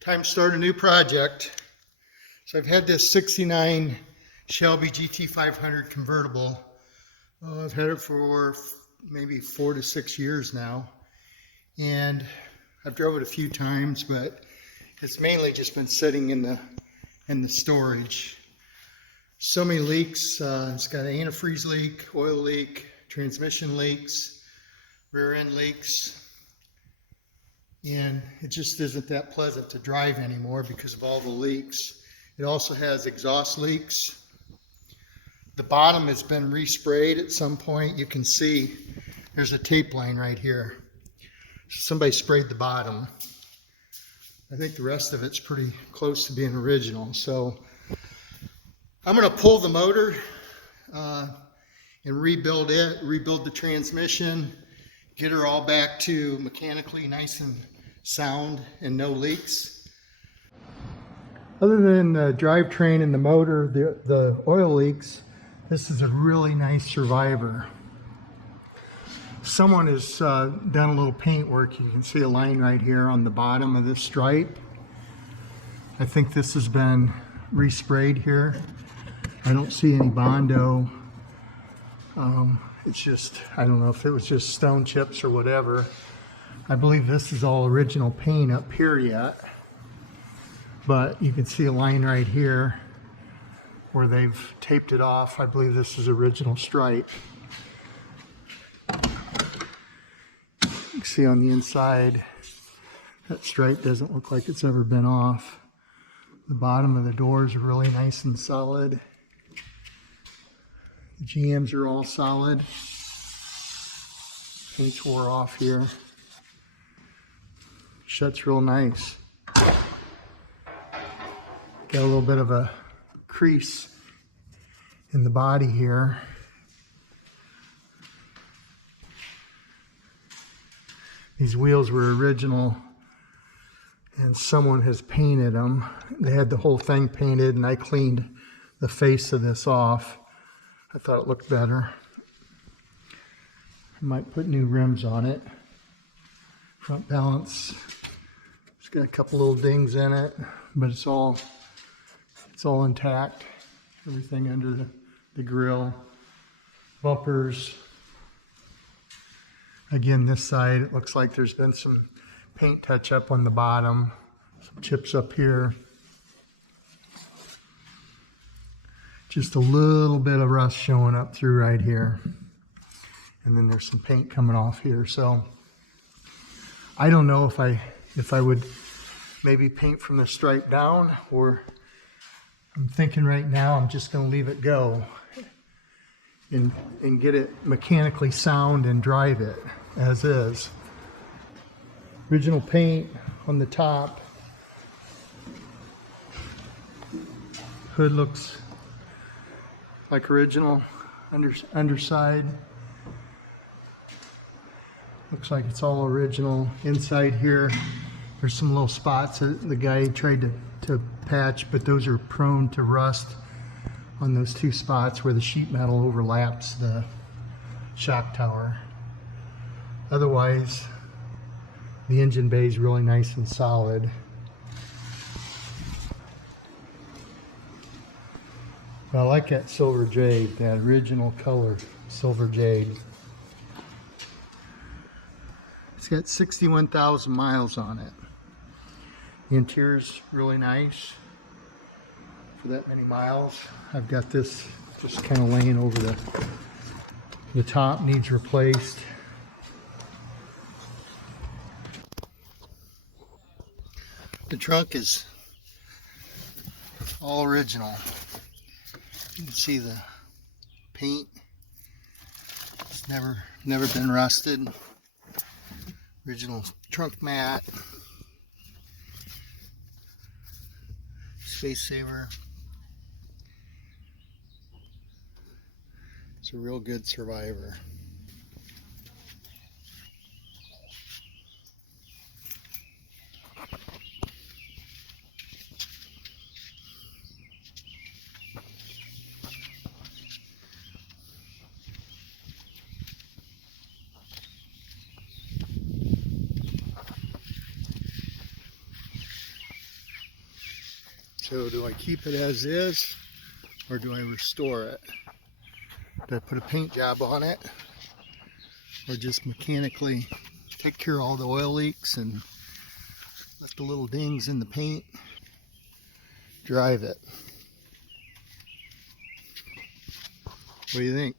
Time to start a new project. So I've had this 69 Shelby GT500 convertible. I've had it for maybe 4 to 6 years now. And I've drove it a few times, but it's mainly just been sitting in the storage. So many leaks. It's got an antifreeze leak, oil leak, transmission leaks, rear end leaks. And it just isn't that pleasant to drive anymore because of all the leaks. It also has exhaust leaks. The bottom has been resprayed at some point. You can see there's a tape line right here. Somebody sprayed the bottom. I think the rest of it's pretty close to being original. So I'm going to pull the motor and rebuild it, rebuild the transmission, get her all back to mechanically nice and sound and no leaks. Other than the drivetrain and the motor, the oil leaks, this is a really nice survivor. Someone has done a little paint work. You can see a line right here on the bottom of this stripe. I think this has been resprayed here. I don't see any Bondo. It's just, I don't know if it was just stone chips or whatever. I believe this is all original paint up here yet. But you can see a line right here where they've taped it off. I believe this is original stripe. You can see on the inside, that stripe doesn't look like it's ever been off. The bottom of the doors are really nice and solid. The GMs are all solid. Paint's wore off here. Shuts real nice. Got a little bit of a crease in the body here. These wheels were original and someone has painted them. They had the whole thing painted and I cleaned the face of this off. I thought it looked better. I might put new rims on it. Front balance. It's got a couple little dings in it, but it's all intact. Everything under the grill. Bumpers. Again, this side, it looks like there's been some paint touch up on the bottom. Some chips up here. Just a little bit of rust showing up through right here. And then there's some paint coming off here. So I don't know if I would maybe paint from the stripe down, or I'm thinking right now I'm just going to leave it go and get it mechanically sound and drive it as is. Original paint on the top. Hood looks like original. Underside looks like it's all original. Inside here there's some little spots that the guy tried to patch, but those are prone to rust on those two spots where the sheet metal overlaps the shock tower. Otherwise, the engine bay is really nice and solid. I like that silver jade, that original color silver jade. It's got 61,000 miles on it. The interior's really nice for that many miles. I've got this just kind of laying over the top, needs replaced. The trunk is all original. You can see the paint. It's never been rusted. Original trunk mat. Space saver. It's a real good survivor. So do I keep it as is, or do I restore it? Do I put a paint job on it, or just mechanically take care of all the oil leaks and let the little dings in the paint drive it? What do you think?